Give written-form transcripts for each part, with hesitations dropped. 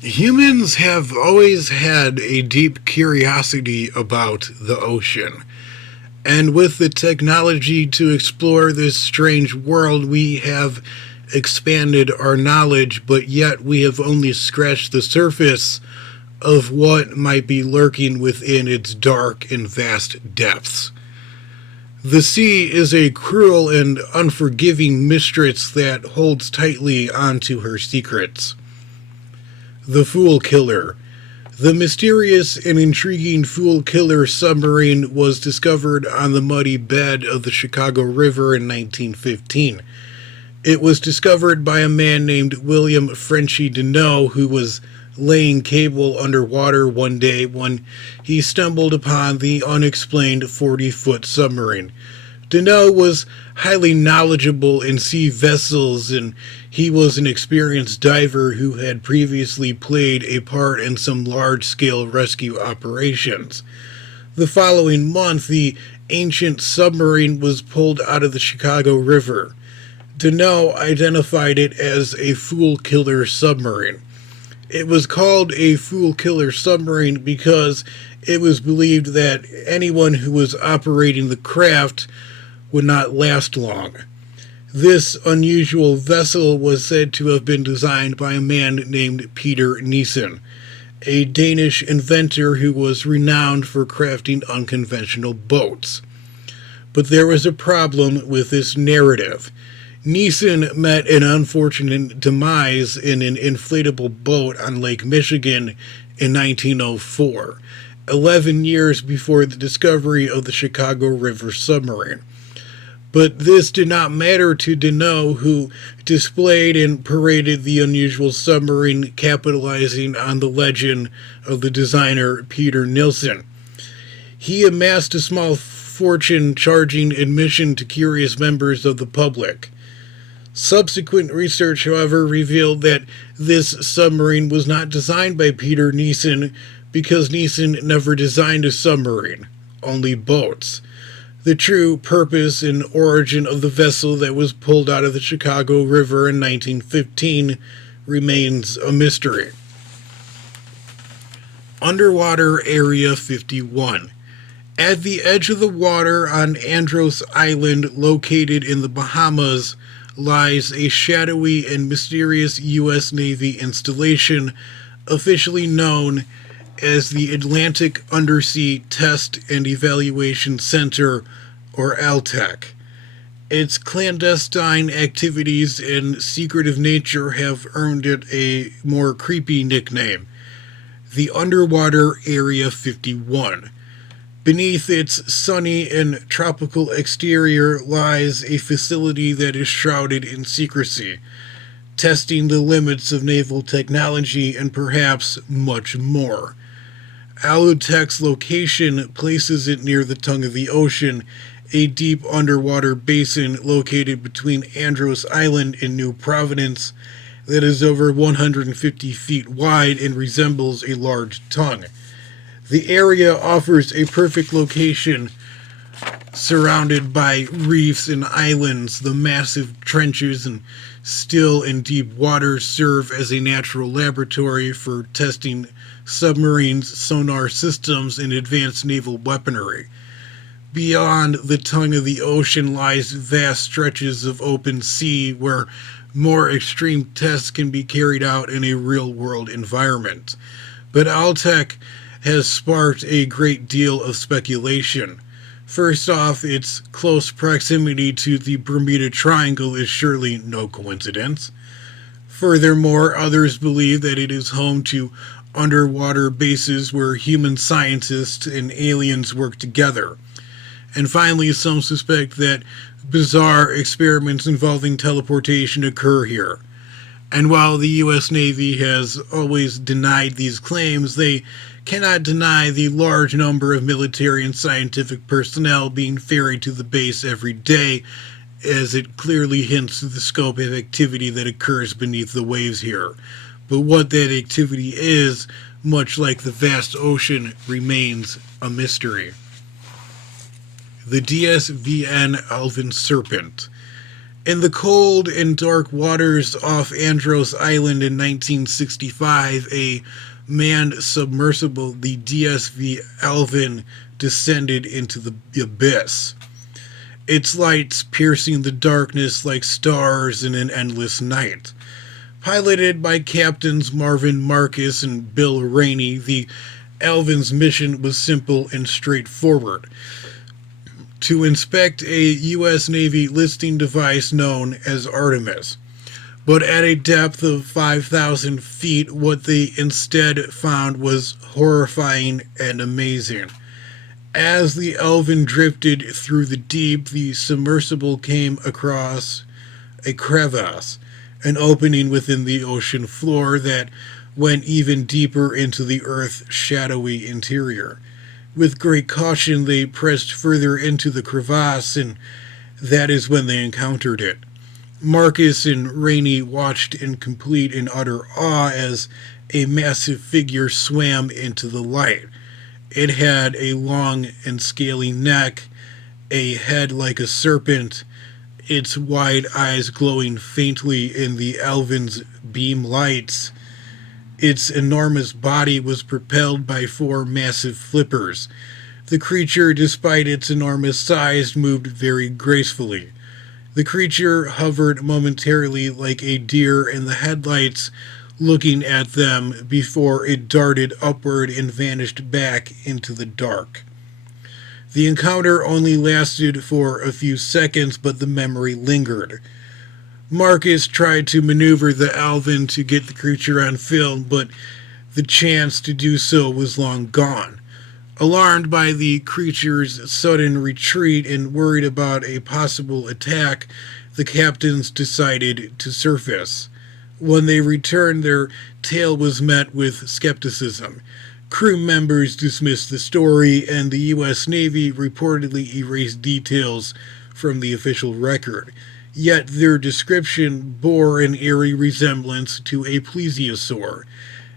Humans have always had a deep curiosity about the ocean. And with the technology to explore this strange world, we have expanded our knowledge, but yet we have only scratched the surface of what might be lurking within its dark and vast depths. The sea is a cruel and unforgiving mistress that holds tightly onto her secrets. The Fool Killer. The mysterious and intriguing Fool Killer submarine was discovered on the muddy bed of the Chicago River in 1915. It was discovered by a man named William Frenchy Deneau, who was laying cable underwater one day when he stumbled upon the unexplained 40-foot submarine. Deneau was highly knowledgeable in sea vessels, and he was an experienced diver who had previously played a part in some large-scale rescue operations. The following month, the ancient submarine was pulled out of the Chicago River. Deneau identified it as a Fool Killer submarine. It was called a Fool Killer submarine because it was believed that anyone who was operating the craft would not last long. This unusual vessel was said to have been designed by a man named Peter Nissen, a Danish inventor who was renowned for crafting unconventional boats. But there was a problem with this narrative. Nissen met an unfortunate demise in an inflatable boat on Lake Michigan in 1904, 11 years before the discovery of the Chicago River submarine. But this did not matter to Deneau, who displayed and paraded the unusual submarine, capitalizing on the legend of the designer Peter Nissen. He amassed a small fortune charging admission to curious members of the public. Subsequent research, however, revealed that this submarine was not designed by Peter Nissen because Nissen never designed a submarine, only boats. The true purpose and origin of the vessel that was pulled out of the Chicago River in 1915 remains a mystery. Underwater Area 51. At the edge of the water on Andros Island, located in the Bahamas, lies a shadowy and mysterious U.S. Navy installation officially known as the Atlantic Undersea Test and Evaluation Center, or ALTEC. Its clandestine activities and secretive nature have earned it a more creepy nickname, the Underwater Area 51. Beneath its sunny and tropical exterior lies a facility that is shrouded in secrecy, testing the limits of naval technology and perhaps much more. ALTEC's location places it near the tongue of the ocean, a deep underwater basin located between Andros Island and New Providence that is over 150 feet wide and resembles a large tongue. The area offers a perfect location surrounded by reefs and islands. The massive trenches and still and deep waters serve as a natural laboratory for testing submarines, sonar systems, and advanced naval weaponry. Beyond the tongue of the ocean lies vast stretches of open sea where more extreme tests can be carried out in a real-world environment. But ALTEC has sparked a great deal of speculation. First off, its close proximity to the Bermuda Triangle is surely no coincidence. Furthermore, others believe that it is home to underwater bases where human scientists and aliens work together. And finally, some suspect that bizarre experiments involving teleportation occur here. And while the U.S. Navy has always denied these claims, they cannot deny the large number of military and scientific personnel being ferried to the base every day, as it clearly hints at the scope of activity that occurs beneath the waves here. But what that activity is, much like the vast ocean, remains a mystery. The DSVN Alvin Serpent. In the cold and dark waters off Andros Island in 1965, a manned submersible, the DSV Alvin, descended into the abyss, its lights piercing the darkness like stars in an endless night. Piloted by Captains Marvin Marcus and Bill Rainey, the Alvin's mission was simple and straightforward: to inspect a U.S. Navy listing device known as Artemis. But at a depth of 5,000 feet, what they instead found was horrifying and amazing. As the Alvin drifted through the deep, the submersible came across a crevasse, an opening within the ocean floor that went even deeper into the Earth's shadowy interior. With great caution, they pressed further into the crevasse, and that is when they encountered it. Marcus and Rainey watched in complete and utter awe as a massive figure swam into the light. It had a long and scaly neck, a head like a serpent, its wide eyes glowing faintly in the Alvin's beam lights. Its enormous body was propelled by four massive flippers. The creature, despite its enormous size, moved very gracefully. The creature hovered momentarily like a deer in the headlights, looking at them before it darted upward and vanished back into the dark. The encounter only lasted for a few seconds, but the memory lingered. Marcus tried to maneuver the Alvin to get the creature on film, but the chance to do so was long gone. Alarmed by the creature's sudden retreat and worried about a possible attack, the captains decided to surface. When they returned, their tale was met with skepticism. Crew members dismissed the story, and the U.S. Navy reportedly erased details from the official record. Yet their description bore an eerie resemblance to a plesiosaur,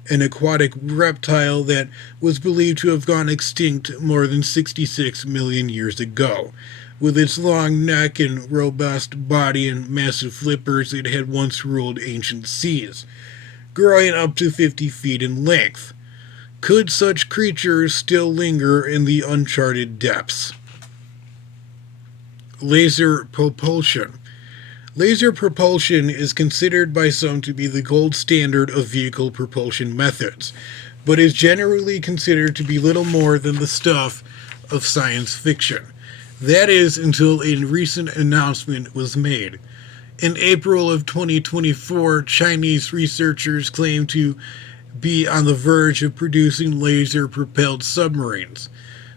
an aquatic reptile that was believed to have gone extinct more than 66 million years ago. With its long neck and robust body and massive flippers, it had once ruled ancient seas, growing up to 50 feet in length. Could such creatures still linger in the uncharted depths? Laser propulsion. Laser propulsion is considered by some to be the gold standard of vehicle propulsion methods, but is generally considered to be little more than the stuff of science fiction. That is, until a recent announcement was made. In April of 2024, Chinese researchers claimed to be on the verge of producing laser-propelled submarines.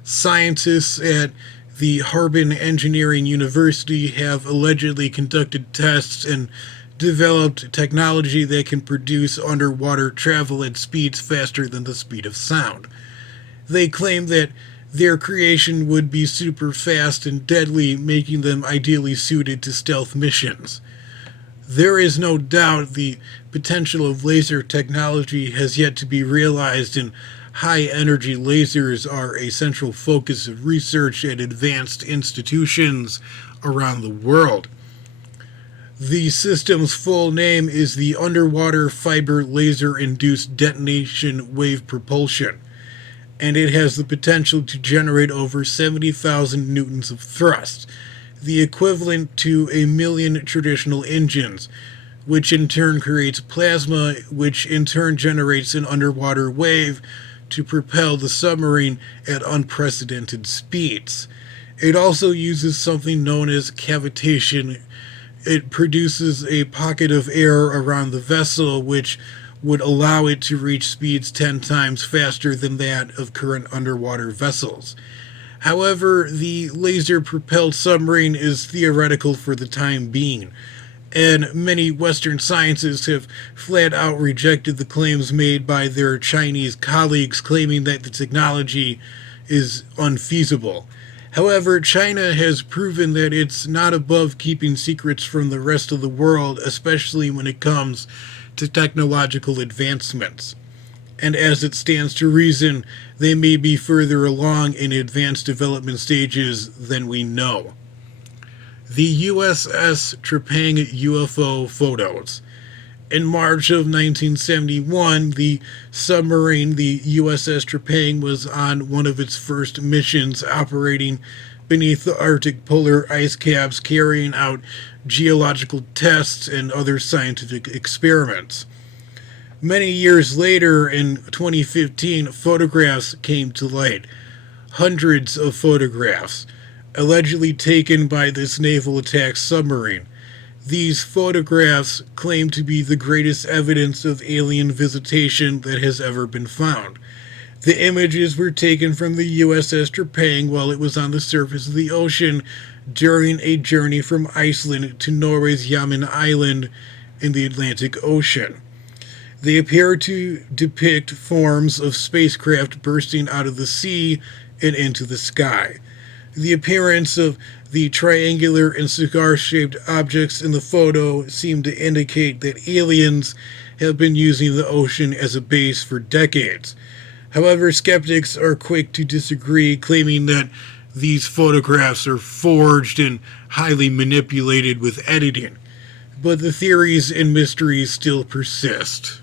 Scientists at the Harbin Engineering University have allegedly conducted tests and developed technology that can produce underwater travel at speeds faster than the speed of sound. They claim that their creation would be super fast and deadly, making them ideally suited to stealth missions. There is no doubt the potential of laser technology has yet to be realized, and high-energy lasers are a central focus of research at advanced institutions around the world. The system's full name is the Underwater Fiber Laser-Induced Detonation Wave Propulsion, and it has the potential to generate over 70,000 newtons of thrust, the equivalent to 1,000,000 traditional engines, which in turn creates plasma, which in turn generates an underwater wave to propel the submarine at unprecedented speeds. It also uses something known as cavitation. It produces a pocket of air around the vessel, which would allow it to reach speeds 10 times faster than that of current underwater vessels. However, the laser-propelled submarine is theoretical for the time being, and many Western scientists have flat out rejected the claims made by their Chinese colleagues, claiming that the technology is unfeasible. However, China has proven that it's not above keeping secrets from the rest of the world, especially when it comes to technological advancements. And as it stands to reason, they may be further along in advanced development stages than we know. The USS Trepang UFO photos. In March of 1971, the submarine, the USS Trepang, was on one of its first missions operating beneath the Arctic polar ice caps, carrying out geological tests and other scientific experiments. Many years later, in 2015, photographs came to light. Hundreds of photographs, allegedly taken by this naval attack submarine. These photographs claim to be the greatest evidence of alien visitation that has ever been found. The images were taken from the USS Trepang while it was on the surface of the ocean during a journey from Iceland to Norway's Yaman Island in the Atlantic Ocean. They appear to depict forms of spacecraft bursting out of the sea and into the sky. The appearance of the triangular and cigar-shaped objects in the photo seem to indicate that aliens have been using the ocean as a base for decades. However, skeptics are quick to disagree, claiming that these photographs are forged and highly manipulated with editing. But the theories and mysteries still persist.